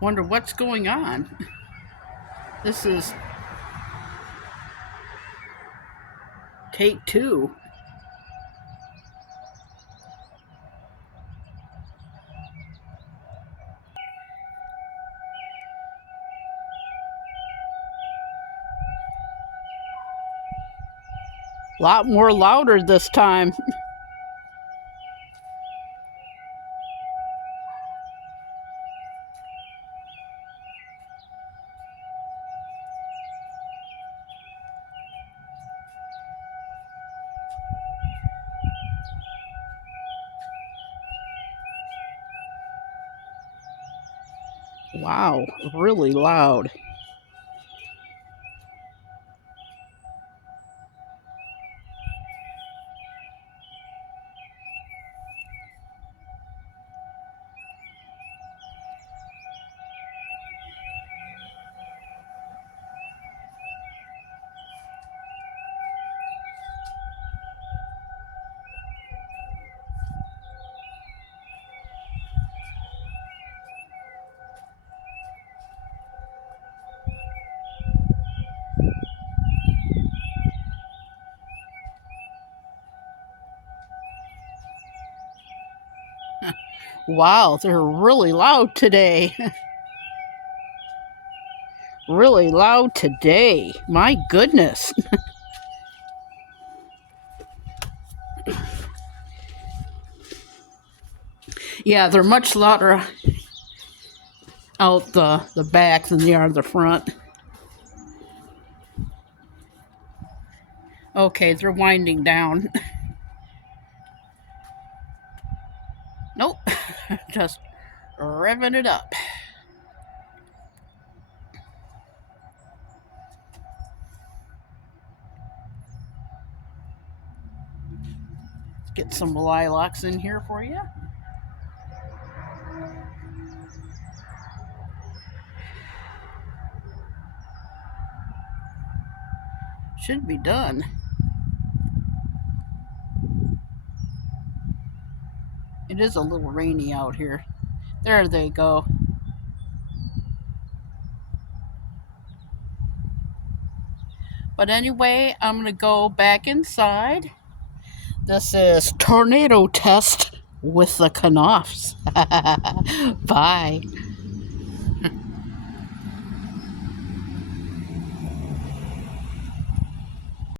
Wonder what's going on. This is take two. A lot more louder this time. Wow, really loud. Wow, they're really loud today. Really loud today. My goodness. Yeah, they're much louder out the back than they are the front. Okay, they're winding down. Nope, just revving it up. Get some lilacs in here for you. Should be done. It is a little rainy out here. There they go. But anyway, I'm going to go back inside. This is tornado test with the Knopfs. Bye.